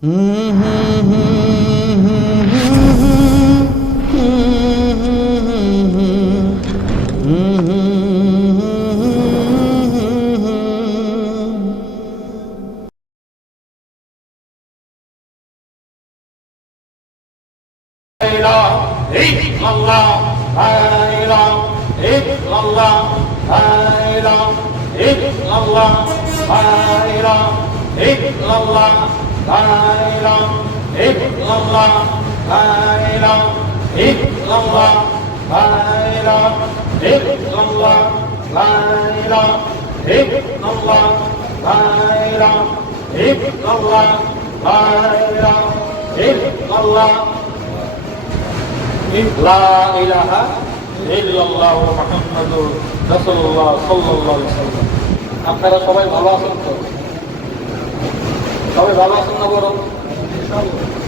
Mm-hmm. mm-hmm. আপনারা সবাই ভালো আছেন তো? সবাই ভালো আছেন না বরং?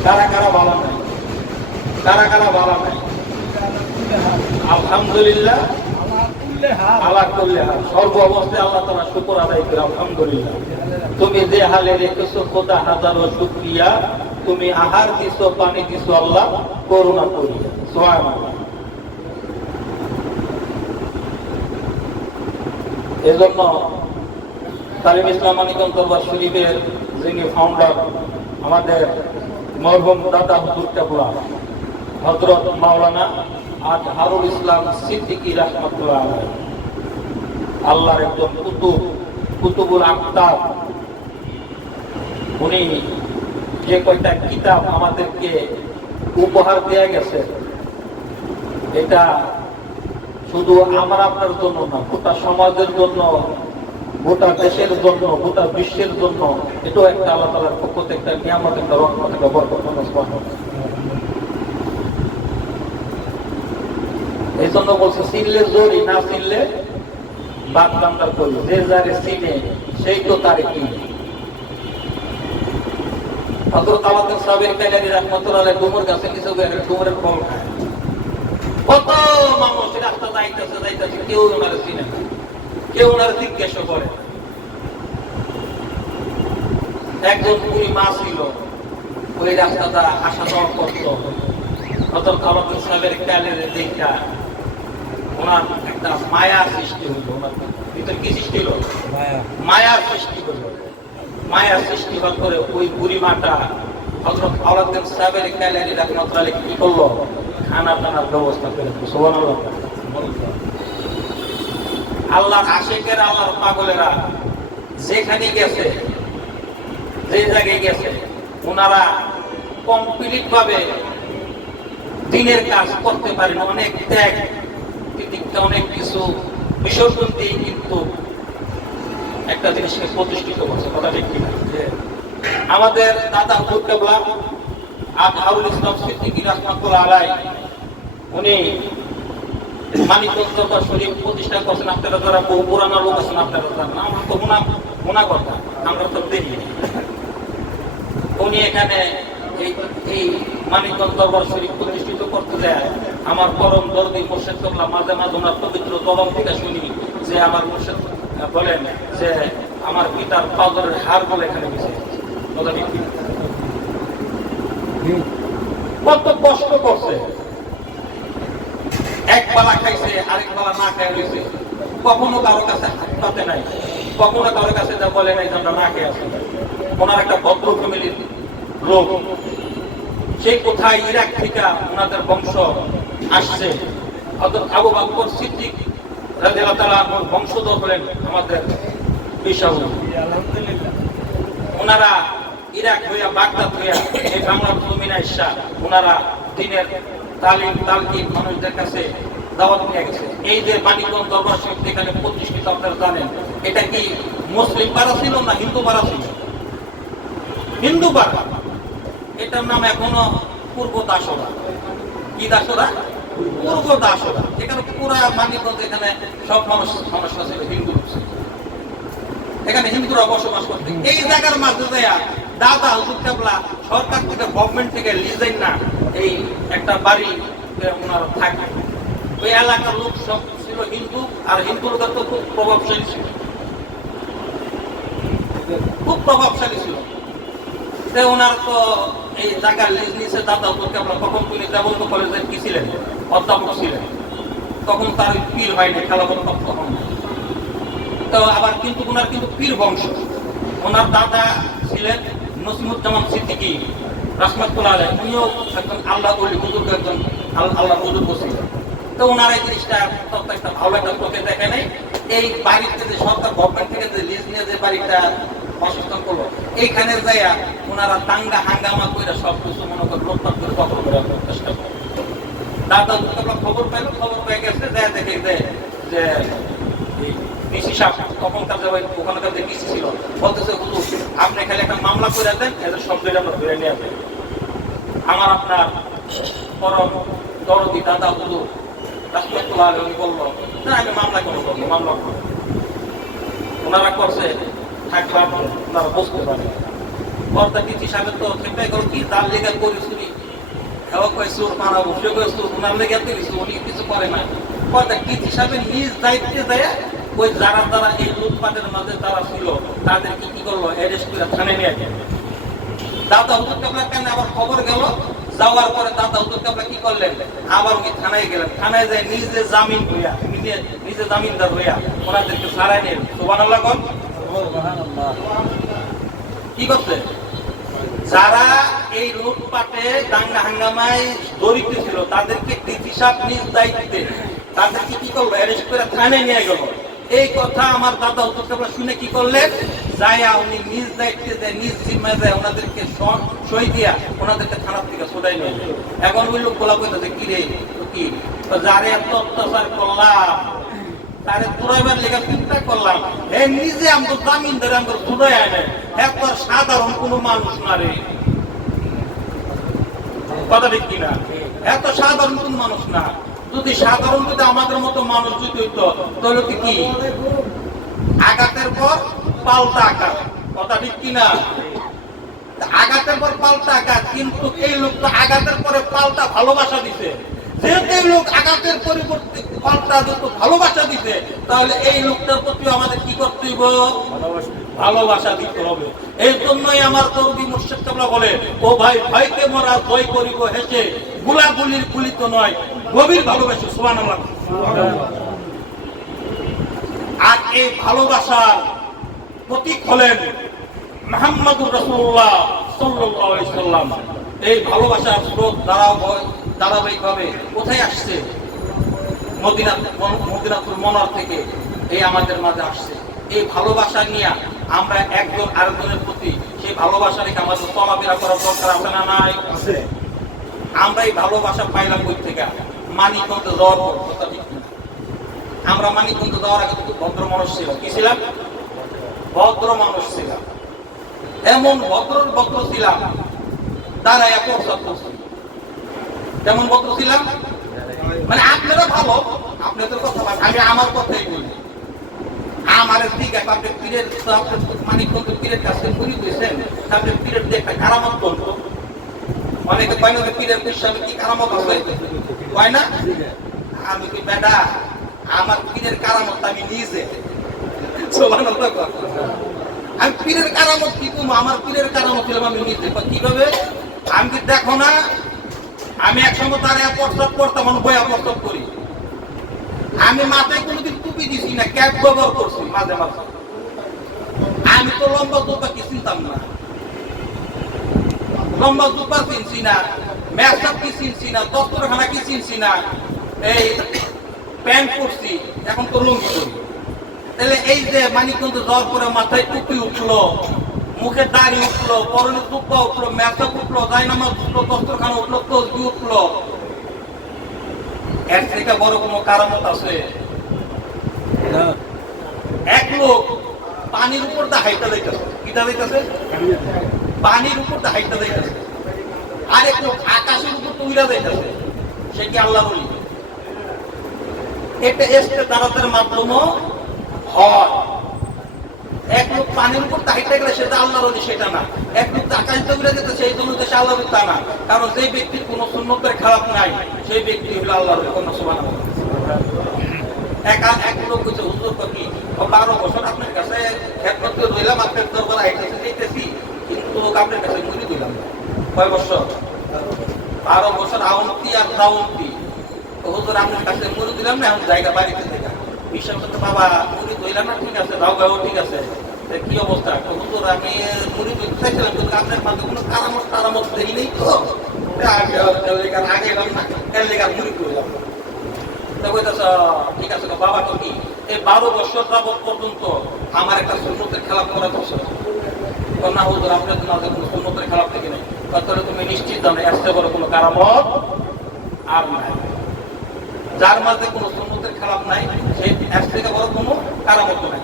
কারা কারা ভালো নাই? কারা কারা ভালো নাই? আলহামদুলিল্লাহ। আল্লাহ করলে সর্ব অবস্থায় আল্লাহ তারা শুকর আদায় করে, আলহামদুলিল্লাহ। তুমি যে হালে রেখেছো, খোদা হাজারো শুক্রিয়া। তুমি আহার দিছো, পানি দিছো, আল্লাহ, করুণা করিয়া। এজন্য তালিম ইসলাম মানিকন দরবার শরীফের যিনি ফাউন্ডার আমাদের মরহুম দাদা হুজুর কেবলা হজরত মাওলানা আজ হারুল ইসলাম সিদ্দিকী রহমতুল্লাহ। আল্লাহর একজন কুতুব, কুতুবুল আক্তাব উনি যে কয়টা কিতাব আমাদেরকে উপহার দেয়া গেছে, এটা শুধু আমার, আপনার জন্য না, গোটা সমাজের জন্য, গোটা দেশের জন্য, গোটা বিশ্বের জন্য, এটাও একটা আল্লাহ তালার পক্ষ থেকে একটা নিয়ামত, একটা রহমত, একটা বরকত এই জন্য বলছে চিনলে জোরি, না চিনলে বাদ বান্দার করি। যে যারে চিনে, সেই তো তারে কিনে। হযরত আমাদের সাবের কাইলারি রাহমাতুল্লাহ আলাইহি ডুমুর গাছে কিছু বের ডুমুরের ফল খায় কত মানুষ রাস্তা যাইতেছে যাইতেছে কেউ ওনার চিনে না। কেউ ওনার জিজ্ঞাসা করে। না। একজন বুড়ি মা ছিল ওই রাস্তাটা আসা যাওয়া করত। হযরত আমাদের সাবের কাইলারি দেখা ওনার একটা মায়া সৃষ্টি হইল ওনার ভিতরে কি সৃষ্টি হলো মায়া। সৃষ্টি হলো মায়া সৃষ্টি হওয়ার করে ওই বুড়ি মাটা হজরত আওলাদ্দিন সাহেবের কাইলারি রহমতুল্লাহ আলাইহি কি করল? খানা টানার ব্যবস্থা করে আল্লাহর আশেকের, আল্লাহর পাগলেরা যেখানে গেছে, যে জায়গায় গেছে, ওনারা কমপ্লিট ভাবে দিনের কাজ করতে পারেন। অনেক ত্যাগ অনেক কিছু, বিসর্জন দিয়ে কিন্তু একটা জিনিসকে প্রতিষ্ঠিত করছে, কথা ঠিক কিনা? আমাদের দাদা হুজুর কেবলা ইসলাম সিদ্দিকী রহমাতুল্লাহ আলাই উনি মানিকগঞ্জ শরীফ প্রতিষ্ঠা করছেন, আপনারা যারা বহু পুরানো লোক আছেন, আপনারা জানেন। আমরা তো মুনা মুনা কথা আমরা তো দেখি উনি এখানে এই এই শরীফ প্রতিষ্ঠিত করতে যায়। আমার পরম দরদি মোর্শেদ মাঝে মাঝে ওনার পবিত্র জবাব থেকে শুনি যে আমার মোর্শেদ বলেন যে আমার পিতার পাউডারের হার বলে এখানে কি? কত কষ্ট করছে। এক পালা খাইছে, আরেক পালা না খাই রয়েছে। কখনো কারও কাছে হাত পাতে নাই, কখনো কারও কাছে যা বলে নাই যে আমরা না খেয়ে আসি। ওনার একটা ভদ্র ফ্যামিলির লোক। সেই কোথায় ইরাক থেকে ওনাদের বংশ আসছে? অর্থাৎ আবু বাকর সিদ্দিক তাআলা বংশধর হলেন আমাদের পেশাউ ওনারা ইরাক হইয়া বাগদাদ হইয়া এই গেছে। এই যে মানিকগঞ্জ যেখানে প্রতিষ্ঠিত জানেন, এটা কি মুসলিম পাড়া ছিল না হিন্দু পাড়া ছিল? হিন্দু পাড়া। এটার নাম এখনও পূর্ব দাসরা। কি দাসরা? পূর্ব দাসরা এখানে পুরা মানিকগঞ্জ এখানে সব মানুষ সমস্যা ছিল হিন্দু এখানে হিন্দুরা বসবাস করতে এই জায়গার মাঝে দেয়া দাদা হুজুর কেবলা সরকার থেকে গভর্নমেন্ট থেকে লিজেন না এই একটা বাড়ি ওনারা থাকে। ওই এলাকার লোক সব ছিল হিন্দু আর হিন্দু তো খুব প্রভাবশালী ছিল। খুব প্রভাবশালী ছিল। ওনার তো এই জায়গার লিজ নিচে দাদা বলতে আমরা তখন তিনি দেবন্ত কলেজে কি ছিলেন? অধ্যাপক ছিলেন। তখন তার পীর হয়নি খেলাফত তখন তো আবার কিন্তু ওনার কিন্তু পীর বংশ। ওনার দাদা ছিলেন নসিমুজ্জামান সিদ্দিকী রাসমাতুল্লাহ আলাই। উনিও একজন আল্লাহ বলি বুজুর্গ একজন আল্লাহ বুজুর্গ ছিলেন। তো ওনার এই জিনিসটা একটা ভালো একটা চোখে দেখে নাই। এই বাড়িতে যে সরকার গভর্নমেন্ট থেকে যে লিজ নিয়ে যে বাড়িটা বাসস্থান করল। এইখানে যাইয়া ওনারা দাঙ্গা হাঙ্গামা করে সব কিছু মনে করে লোকপাত করে দখল করে রাখার চেষ্টা করে। দাদা দুটো খবর পাইল, খবর পেয়ে গেছে যে দেখে যে এই সাহেব তখনকার যে ওখানকার যে ডিসি ছিল। বলতেছে, হুজুর, আপনি খালি একটা মামলা করে দেন, এদের সব দুইটা আমরা ধরে নিয়ে আসবেন আমার আপনার পরম দরদি দাদা হুজুর রাসমাতুল্লাহ আলাইহি বলল, না, আমি মামলা করব মামলা করব। ওনারা করছে থাকলাম ওনারা বুঝতে পারে পর্দা ডিসি সাহেবের তো খেপে গেল কি? তার লেগে করেছি এও কয় সুর মারাবো সে কয় সুর ওনার লেগে দিয়েছি উনি কিছু করে না। কি হিসাবে নিজ দায়িত্বে দেয় ওই যারা যারা এই লুটপাটের মাঝে যারা ছিল, তাদেরকে কি করল? অ্যারেস্ট করে থানায় নিয়ে গেল। দাদা হুজুর কাবলা কেন আবার খবর গেল? যাওয়ার পরে দাদা হুজুর কাবলা কি করলেন? আবার উনি থানায় গেলেন? থানায় যায় নিজে জামিন হইয়া, নিজে নিজে জামিনদার হইয়া ওনাদেরকে ছাড়াই নিলেন। সুবান আল্লাহ কি করছে? যারা এই লুটপাটে দাঙ্গা হাঙ্গামায় জড়িত ছিল, তাদেরকে নিজ দায়িত্বে, তাদেরকে কি করল অ্যারেস্ট করে থানায় নিয়ে গেল এই কথা আমার দাদা কাবলা শুনে কি করলেন? যায়া উনি নিজ দায়িত্বে দেয় নিজ জিম্মায় ওনাদেরকে সই দিয়া ওনাদেরকে থানার থেকে ছুটাই নিয়ে এখন ওই লোক গোলা কইতেছে কি? যারে এত অত্যাচার করলাম যদি সাধারণ যদি আমাদের মতো মানুষ যদি হইতো, তাহলে তো কি? আঘাতের পর পাল্টা আঘাত। কথা ঠিক কিনা? আঘাতের পর পাল্টা আঘাত, কিন্তু এই লোক তো আঘাতের পরে পাল্টা ভালোবাসা দিতে যেহেতু এই লোক আঘাতের পরিবর্তে পাল্টা যত ভালোবাসা দিতে, তাহলে এই লোকটার প্রতি আমাদের কি করতে হইব? ভালোবাসা দিতে হবে। এই জন্যই আমার তরুদি মুর্শিদ কাবলা বলে, ও ভাই ভাইকে মরা জয় করিব, হেসে গুলাগুলির গুলিত নয়, গভীর ভালোবাসে সোহান আর এই ভালোবাসার প্রতীক হলেন মোহাম্মদুর রসুল্লাহ সাল্লাম। এই ভালোবাসার স্রোত ধারাবাহিকভাবে কোথায় আসছে? মদিনা মদিনাতুল মনার থেকে এই আমাদের মাঝে আসছে। এই ভালোবাসা নিয়ে আমরা একজন আরেকজনের প্রতি সেই ভালোবাসা রেখে আমাদের চলাফেরা করার দরকার আছে না নাই? আমরা এই ভালোবাসা পাইলাম কই থেকে? মানিকগঞ্জ যাওয়ার পর কথা ঠিক। আমরা মানিকগঞ্জ যাওয়ার আগে কিন্তু ভদ্র মানুষ ছিলাম। কি ছিলাম? ভদ্র মানুষ ছিলাম। এমন ভদ্র ভদ্র ছিলাম তারা এক করছি যেমন ভদ্র ছিলাম মানে আপনারা ভালো, আপনাদের কথা আমি আমার কথাই বলি। আমার পীরের একটা কারামত কি কারামত না? আমি কি আমার পীরের কারামত আমি নিজে। আমি পীরের কারামত কি আমার পীরের আমি নিজে। কীভাবে? আমি কি দেখো না আমি একসময় তার প্রস্তাব করতাম বয়া প্রস্তাব করি। আমি মাথায় কোনোদিন টুপি দিছি না, ক্যাপ ব্যবহার করছি মাঝে মাঝে। আমি তো লম্বা জুব্বা কি চিনতাম না। লম্বা জুব্বা চিনছি না ম্যাকআপ কি চিনছি না দস্তরখানা কি চিনছি না, এই প্যান্ট পরছি, এখন তো লুঙ্গি করি তাহলে এই যে মানিকগঞ্জ যাওয়ার পরে মাথায় টুপি উঠল মুখে দাড়ি উঠল পরনে টুপা উঠল ম্যাকআপ উঠল জায়নামাজ উঠল দস্তরখানা উঠল তসবি উঠল। এর থেকে বড় কোনো কারামত আছে? এক লোক পানির উপর দা হাইটা যাইতেছে কিটা যাইতেছে পানির উপর দা হাইটা যাইতেছে আরেক লোক আকাশের উপর তুইরা যাইতেছে সে কি আল্লাহ বলি? এটা এসতে তারাতের মাধ্যমে হয়। এক লোক পানির উপর তাহিতে গেলে সেটা আল্লাহর অলি, সেটা না। এক লোক আকাশ তবিরা যেতে সেই জন্য দেশে আল্লাহর তা না। কারণ যে ব্যক্তির কোনো সুন্নতের খারাপ নাই, সেই ব্যক্তি হলো আল্লাহর কোনো সমান এক এক লোক হচ্ছে হুজুর কি বারো বছর আপনার কাছে খেদমত করে রইলাম, আপনার দরবার আইতেছি দিতেছি কিন্তু আপনার কাছে মুড়ি দিলাম। কয় বছর? বারো বছর আউন্তি আর দাউন্তি। হুজুর আপনার কাছে মুড়ি দিলাম না, এখন জায়গা বাড়িতে বিশ্বাস করতে বাবা মুড়ি দইলাম না ঠিক আছে দাও গাও ঠিক আছে। কি অবস্থা? হুজুর আমি মুড়ি দইতে চাইছিলাম কিন্তু আপনার মাঝে কোনো কারামত টারামত দেখি নেই তো। আগে আগে এলাম না এর লেগে মুড়ি কইতাছে, ঠিক আছে বাবা তো কি? এই বারো বছর যাবত পর্যন্ত আমার একটা সুন্নতের খেলাপ করা দোষ না হুজুর আপনার আমাদের কোনো সুন্নতের খেলাপ থেকে নেই। তাহলে তুমি নিশ্চিত জানো চেয়ে বড় কোনো কারামত আর নাই। যার মাঝে কোনো সুন্নতের খেলাপ নাই সেই এর থেকে বড় কোনো কারামত নাই।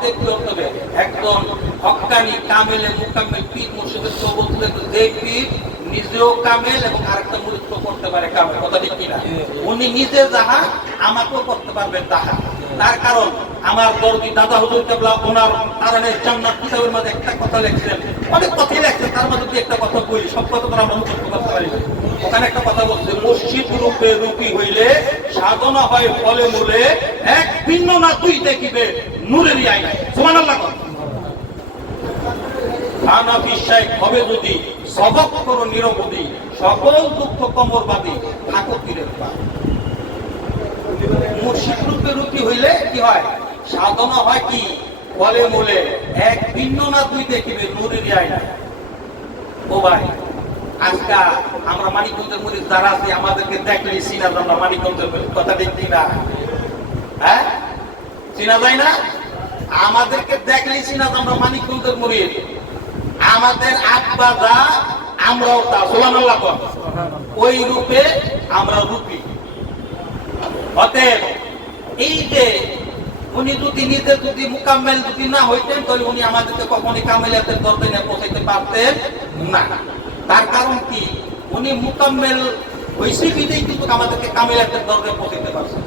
কি করতে হবে? একদম হক্কানি কামেলে মুকাম্মেল পীর মুর্শিদের কেউ বলতে যে পীর নিজেও কামেল এবং আরেকটা মুরিদ করতে পারে কামেল কথা ঠিক কিনা? উনি নিজে যাহা আমাকেও করতে পারবেন তাহা। তার কারণ আমার দরদি দাদা হুজুর কেবলা ওনার কারণে জান্নাত কিতাবের মধ্যে একটা কথা লিখছেন। অনেক কথাই লিখছেন তার মধ্যে দুই একটা কথা বলি সব কথা তো আমরা মুখস্থ করতে পারি ওখানে একটা কথা বলছে মসজিদ রূপে রূপী হইলে সাধনা হয় ফলে মূলে, এক ভিন্ন না তুই দেখিবে কর হানাফি শেখ হবে যদি সবক করো নিরবধি, সকল দুঃখ হইলে কি হয়? সাধনা হয় কি? বলে মূলে এক ভিন্ন না তুই দেখিবে নূরেরই আইনায় ও ভাই আজকা আমরা মধ্যে আমাদেরকে দেখলে চিনা মানিকগঞ্জের মরিদ। কথা দেখছি না হ্যাঁ? চিনা যায় না? আমাদেরকে চিনা আমাদের আব্বা আমরাও তা। ওই রূপে আমরা রূপী। অতএব এই যে উনি যদি নিজে যদি মুকাম্মেল যদি না হইতেন, তাহলে উনি আমাদেরকে কখনই কামেলাতের নিয়ে পৌঁছাইতে পারতেন না। তার কারণ কি? উনি মুকাম্মেল হয়েছে বিদেই কিন্তু আমাদেরকে কামেলাতের দরজায় পৌঁছাইতে পারছেন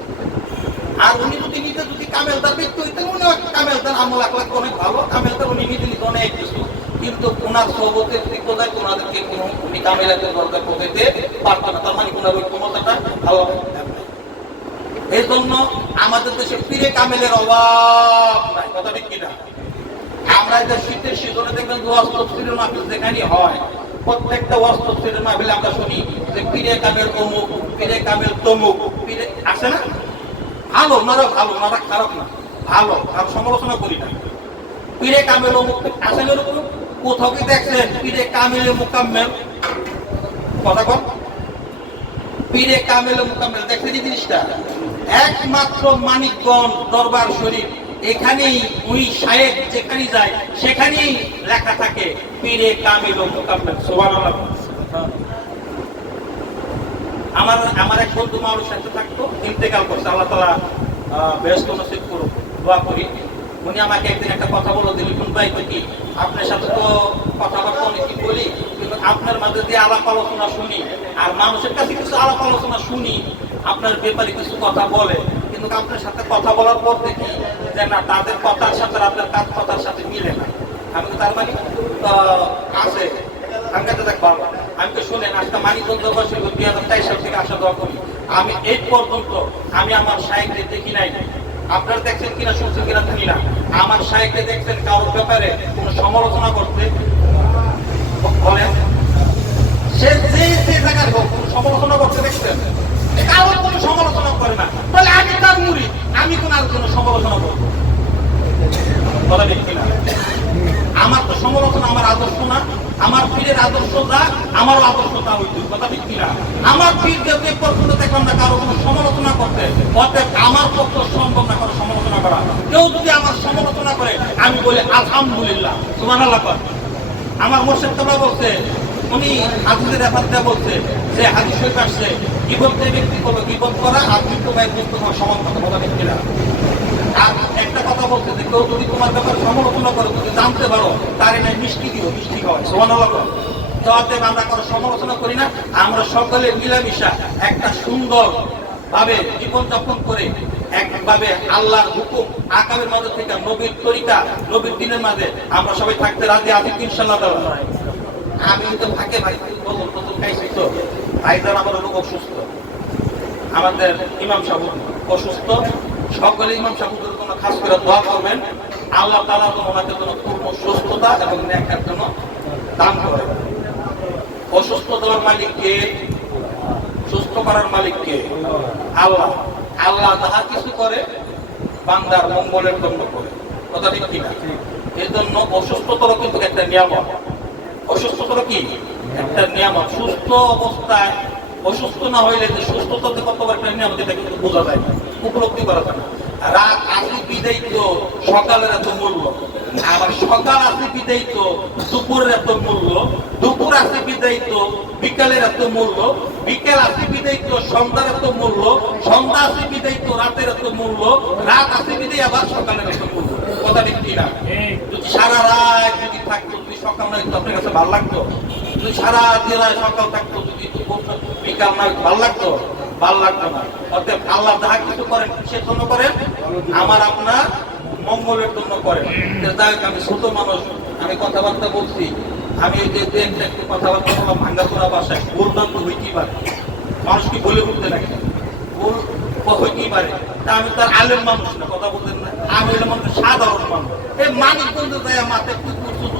আর উনি যদি নিজে যদি কামেলদার ব্যক্তি হইতেন, উনি কামেলদার আমল আকলাক অনেক ভালো, কামেলদার উনি নিজে নিজে অনেক কিছু। কিন্তু ওনার সবতের বিপদায় ওনাদেরকে কোনো, উনি কামেলাতের দরজায় পৌঁছাইতে পারতেন না। তার মানে ওনার ওই ক্ষমতাটা ভালো এই জন্য আমাদের দেশে পীরে কামেলের অভাব নাই, কথা ঠিক কিনা? আমরা যে শীতের সিজনে দেখবেন যে অস্ত্র তফসিলের মাহফিল যেখানে হয় প্রত্যেকটা অস্ত্র তফসিলের মাহফিলে আমরা শুনি যে পীরে কামেল অমুক পীরে কামেল তমুক পীরে আসে না? ভালো, ওনারা ভালো, ওনারা খারাপ না। ভালো আর সমালোচনা করি না। পীরে কামেল অমুক আসেন এরকম? কোথাও কি দেখছেন? পীরে কামেল মুকাম্মেল। কথা কন। পীরে কামেল মোকাম্মেল, দেখছেন এই জিনিসটা? একমাত্র মানিকগঞ্জ দরবার শরীফ। এখানেই ওই শায়েক যেখানে যায়, সেখানেই লেখা থাকে, পীরে কামিল ও মুকাম্মেল। সুবহানাল্লাহ। আমার আমার এক বন্ধু মাউর সাথে থাকতো, ইন্তেকাল করছে, আল্লাহ তালা ব্যস্ত নসিব করুক, দোয়া করি। উনি আমাকে একদিন একটা কথা বলে দিল কোন ভাই কি আপনার সাথে তো কথাবার্তা অনেক বলি, কিন্তু আপনার মাঝে যে আলাপ আলোচনা শুনি, আর মানুষের কাছে কিছু আলাপ আলোচনা শুনি, আপনার ব্যাপারে কিছু কথা বলে কিন্তু আপনার সাথে কথা বলার পর দেখি যে না, তাদের কথার সাথে আপনার কাজ কথার সাথে মিলে না। আমি তো তার মানে আছে। আমি কাছে দেখ, বাবা, আমি তো শুনেন, আজকে মানিকগঞ্জ বসে দুই হাজার তেইশ সাল থেকে আসা দোয়া করি। আমি এই পর্যন্ত, আমি আমার সাহেবকে দেখি নাই। আপনারা দেখছেন কিনা, শুনছেন কিনা জানি না। আমার সাহেবকে দেখছেন কারোর ব্যাপারে কোনো সমালোচনা করতে বলেন। সে যে যে জায়গার হোক, কোনো সমালোচনা করতে দেখছেন? কারোর কোনো সমালোচনা করে না। তাহলে আমি তার মুড়ি? আমি কোন আর কোনো সমালোচনা করব বলা আমার তো সমালোচনা আমার আদর্শ না। আমার পীরের আদর্শ যা, আমারও আদর্শ তা কথা ঠিক কিনা আমার পীর এ পর্যন্ত দেখলাম না, কারও কোনো সমালোচনা করতে অতএব আমার পক্ষে সম্ভব না কারও সমালোচনা করা। কেউ যদি আমার সমালোচনা করে, আমি বলি, আলহামদুলিল্লাহ। সুমান আল্লাহ আমার মোর্শেদ তোমরা বলছে উনি হাদিসের ব্যাপারটা বলছে যে হাদিস শরীফ আসছে গিবত ব্যক্তি করবে গিবত করা আর মৃত্যু ভাই মৃত্যু হওয়ার সমান কথা কথা ঠিক আর একটা কথা বলছে যে, কেউ যদি তোমার ব্যাপারে সমালোচনা করে, তুমি জানতে পারো, তার এনে মিষ্টি দিও, মিষ্টি খাওয়ায়। সমান তো অতএব আমরা কোনো সমালোচনা করি না, আমরা সকলে মিলামিশা একটা সুন্দর ভাবে জীবনযাপন করে একভাবে আল্লাহর হুকুম, আকামের মাঝে থেকে নবীর তরিকা, নবীর দিনের মাঝে আমরা সবাই থাকতে রাজি আছি ইনশাল্লাহ। আমি তো ফাঁকে ভাই বলুন নতুন খাইছি তো। ভাইজান আমার লোক অসুস্থ। আমাদের ইমাম সাহেব অসুস্থ। সকলে ইমাম সাহেবের জন্য খাস করে দোয়া করবেন। আল্লাহ যেন ওনাদের জন্য পূর্ণ সুস্থতা এবং নেকার জন্য দান করে। অসুস্থ দেওয়ার মালিককে সুস্থ করার মালিককে আল্লাহ। আল্লাহ তাহা কিছু করে, বান্দার মঙ্গলের জন্য করে। কথা ঠিক কিনা? এই জন্য অসুস্থতারও কিন্তু একটা নিয়ামক অসুস্থতারও কি? একটা নিয়ামক সুস্থ অবস্থায় অসুস্থ না হইলে যে সুস্থতাতে কত বড় একটা নিয়ামক এটা কিন্তু বোঝা যায় না, উপলব্ধি করা যায় না। রাত আসি তো সকালের এত মূল্য। আবার সকাল আসি তো দুপুরের এত মূল্য। দুপুর আসি তো বিকালের এত মূল্য। বিকেল আসি বিদায় তো সন্ধ্যার এত মূল্য। সন্ধ্যা আসি বিদায় তো রাতের এত মূল্য। রাত আসি বিদায় আবার সকালের এত মূল্য। কথা ঠিক কিনা? যদি সারা রাত যদি থাকতো সকাল না হইতো আপনার কাছে ভালো লাগতো? যদি সারা দিন সকাল থাকতো যদি বিকাল না ভালো লাগতো? ভালো লাগতো না। অতএব আল্লাহ যাহা কিছু করেন কিসের জন্য করেন, আমার আপনার মঙ্গলের জন্য করেন। যাই আমি ছোট মানুষ, আমি কথাবার্তা বলছি। আমি এই যে একটা কথাবার্তা বললাম ভাঙ্গাতুরা বাসায় ভুল ভ্রান্ত হইতেই পারে। মানুষ কি বলে উঠতে লাগে ভুল হইতেই পারে। তা আমি তার আলেম মানুষ না, কথা বলতেন না। আমি মানুষ সাধারণ মানুষ। এই মানিকগঞ্জ যায় মাথায় কুকুর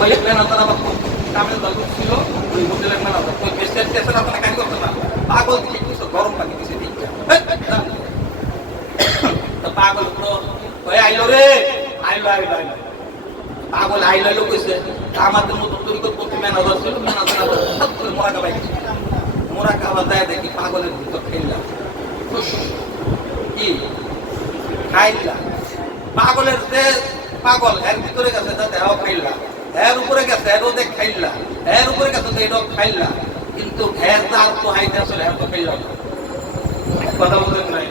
ওই আবার খুব কামের দল ছিল, ওই হোটেলের ম্যানেজার ওই পেশেন্ট টেসের আপনার কাজ করতে না। পাগল দিকে কিছু গরম পানি দিচ্ছে পাগল তো ওই আইলো রে। আইলো পাগল আইলো আইলো কইছে, আমাদের মতো তরিকত করতে ম্যানেজার ছিল, ম্যানেজার করে মোরা কাবাই মোরা কাবা দেয় দেখি পাগলের ভিতর খেললাম। কি? খাইলা পাগলের যে পাগল এর ভিতরে গেছে যাতে এও খাইলা এর উপরে গেছে এরও দেখ খাইলা এর উপরে গেছে তো এটাও খাইলা কিন্তু এর তার তো হাইতে আসলে এর তো খাইলা না। কথা নাই।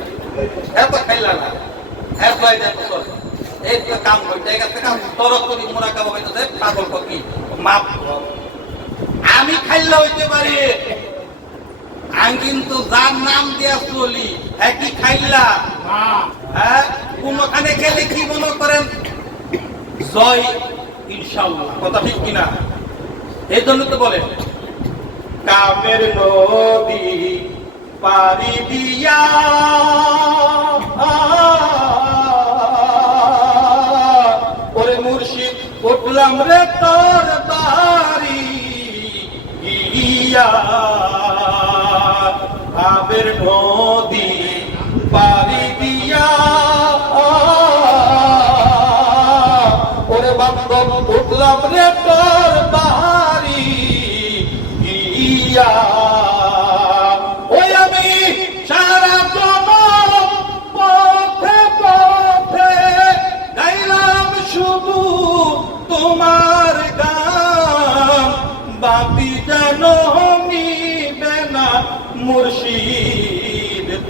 এর তো খাইলা না। এর তো হাইতে তো চলে। এই তো কাম হইতে গেছে কাম তরক হইতেছে পাগল কি মাপ আমি খাইলা হইতে পারি। আমি কিন্তু যার নাম দিয়া চলি একই খাইলা হ্যাঁ? কোনখানে গেলে কি মনে করেন? জয় ইনশাল্লাহ কথা ঠিক কিনা? এই জন্য তো বলে কামের নদী পারি দিয়া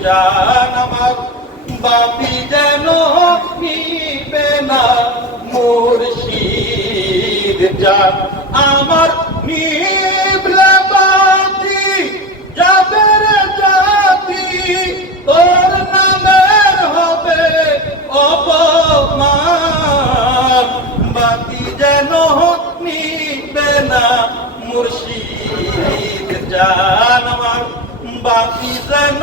জান আমার, বাপি যেন নিবে না মুর্শিদ জান। আমার নিবলে বাতি যাবে রে জাতি, তোর নামের হবে অপমান। বাতি যেন নিবে না মুর্শিদ জান আমার, বাতি যেন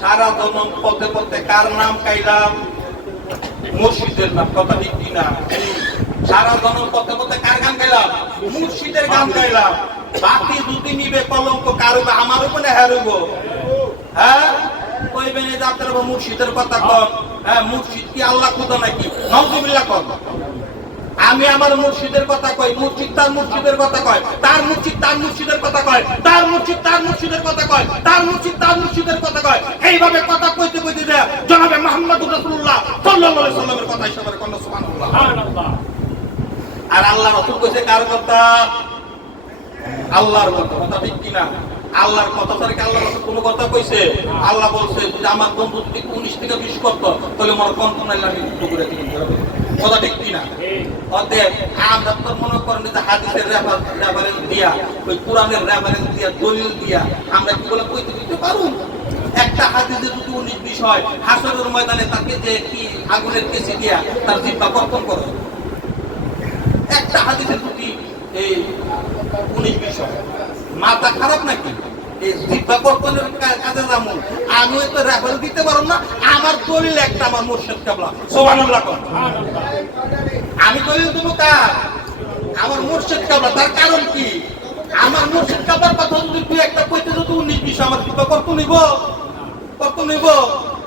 সারা কার নাম কাইলাম মুর্শিদের নাম, কথা বাকি যদি নিবে কলঙ্ক, কার আমার উপরে হারুব হ্যাঁ কইবেন মুর্শিদের কথা কন। হ্যাঁ মুর্শিদ কি আল্লাহ খুদা নাকি? নজরুল্লাহ কন। আমি আমার মুর্শিদের কথা কই মুর্শিদ তার মুর্শিদের কথা কয় তার মুর্শিদ তার মুর্শিদের কথা কয় তার মুর্শিদ তার মুর্শিদের কথা কয় তার মুর্শিদ তার মুর্শিদের কথা কয়। এইভাবে কথা কইতে কইতে দেয় জনাবে মোহাম্মদ রাসূলুল্লাহ সাল্লাল্লাহু আলাইহি সাল্লামের কথা হিসাবে কোন সুবহানাল্লাহ। আর আল্লাহ রাসূল কইছে কার কথা? আল্লাহর কথা কথা ঠিক কিনা? আল্লাহর কথা আল্লাহর কাছে কোনো কথা কইছে? আল্লাহ বলছে যে আমার বন্ধু যদি উনিশ থেকে বিশ করতো তাহলে আমার কন্ট্রোল যুদ্ধ করে দিন কথা ঠিক কিনা অতএব আমরা মনে করেন যে হাদিসের রেফারেন্স দিয়া, ওই কোরআনের রেফারেন্স দিয়া, দলিল দিয়া আমরা কি বলে কইতে দিতে পারুন একটা হাদিসে উনিশ বিশ হয়, হাসরের ময়দানে তাকে যে কি আগুনের কেসি দিয়া তার জিব্বা কর্তন করে একটা হাদিসে যদি এই উনিশ বিশ হয়, মাথা খারাপ নাকি? আমার দলিল একটা, আমার মুর্শিদ কাবলা। আমি দলিল দেবো কার? আমার মুর্শিদ কাবলা, তার কারণ কি? আমার মুর্শিদ কাবলার কথা যদি তুই একটা কইতে যদি আমার জিব্বা কর্ত নিব। কর্ত নিব?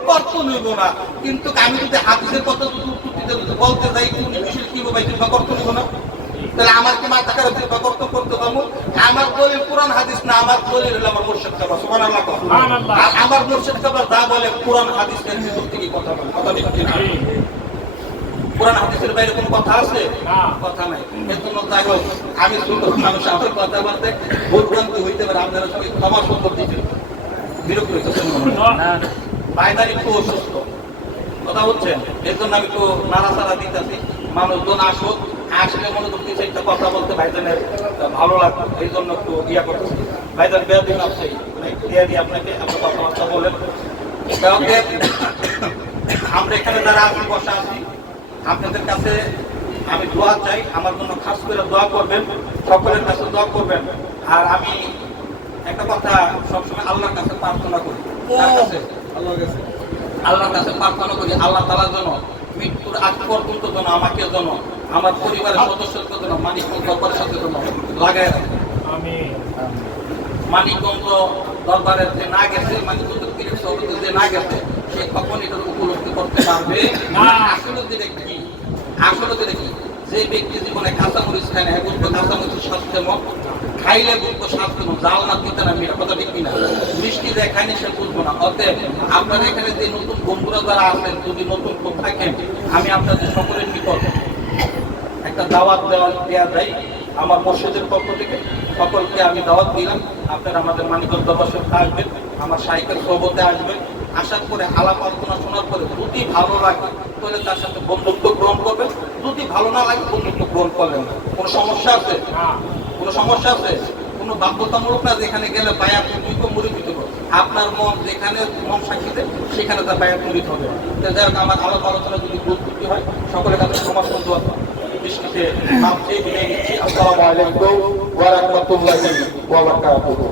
কর্ত নিব না। কিন্তু আমি যদি হাদিসের কথা বলতে যাই উনিশ কি ভাই জিব্বা কর্ত নিব না। তাহলে আমার কি মাথা খারাপ জিব্বা কর্ত করতে পারব? আমার দলিল কোরআন হাদিস না আমার দলিল হলো আমার মুর্শিদ কও। সুবহানাল্লাহ। আর আমার মুর্শিদ কাবলা যা বলে কোরআন হাদিস থেকে কথা বলে। কথা ঠিক কোরআন হাদিসের বাইরে কোনো কথা আছে। কথা নাই। এর জন্য যাই হোক আমি ছোট মানুষ আমার কথা ভুলভ্রান্তি হইতে পারে আপনারা সবাই ক্ষমা সুন্দর দিচ্ছেন বিরক্ত হইতেছেন একটু অসুস্থ। কথা বলছেন? এর জন্য আমি একটু নাড়াচাড়া দিতেছি। মানুষজন আসুক আসলে মনে করতে একটা কথা বলতে ভাইজানের ভালো লাগবে এই জন্য একটু ইয়া করতেছি। ভাইজান বেয়া দিন আছে দিয়ে দিয়ে আপনাকে আপনার কথাবার্তা বলেন। আমরা এখানে যারা আছি বসা আছি আপনাদের কাছে আমি দোয়া চাই আমার জন্য খাস করে দোয়া করবেন সকলের কাছে দোয়া করবেন। আর আমি একটা কথা সবসময় আল্লাহর কাছে প্রার্থনা করি কাছে? আল্লাহর কাছে। প্রার্থনা করি আল্লাহ তালার জন্য মৃত্যুর আগ পর্যন্ত যেন আমাকে যেন আমার পরিবারের সদস্যকে যেন মানিকগঞ্জ দরবারের সাথে যেন লাগাই রাখে মানিকগঞ্জ দরবারের যে না গেছে মানিকগঞ্জ পীরের সভাপতি যে না গেছে সে কখন এটা উপলব্ধি করতে পারবে? না। আসলে যেটা কি? আসলে যেটা কি? যে ব্যক্তি জীবনে কাঁচামরিচ খায় না এখন তো কাঁচামরিচ স্বাস্থ্য মত। খাইলে বুঝব স্বাস্থ্য মত জাল না দিতে না মেয়েরা কথা ঠিক কিনা? মিষ্টি দেয় খাইনি সে বুঝব না। অতএব আপনারা এখানে যে নতুন বন্ধুরা যারা আছেন যদি নতুন থাকেন আমি আপনাদের সকলের নিকট একটা দাওয়াত দেওয়া দেওয়া যায় আমার মসজিদের পক্ষ থেকে সকলকে আমি দাওয়াত দিলাম। আপনারা আমাদের মানিকর শরীফে আসবেন আমার সাইকেল সবতে আসবেন। আশা করে আলাপ আলোচনা শোনার পরে যদি ভালো লাগে তাহলে তার সাথে বন্ধুত্ব গ্রহণ করবেন। যদি ভালো না লাগে বন্ধুত্ব গ্রহণ করবেন কোনো সমস্যা আছে? কোনো সমস্যা আছে? কোনো বাধ্যতামূলক না যেখানে গেলে বায়া তুমি মুড়ি আপনার মন যেখানে মন সাক্ষীতে সেখানে তার বায়া মুড়ি হবে। যাই হোক, আমার আলাপ আলোচনা যদি গুরুত্ব হয়, সকলে তাদের সমাজ বন্ধু দৃষ্টিতে আসসালামু আলাইকুম ওয়া রাহমাতুল্লাহি ওয়া বারাকাতুহু।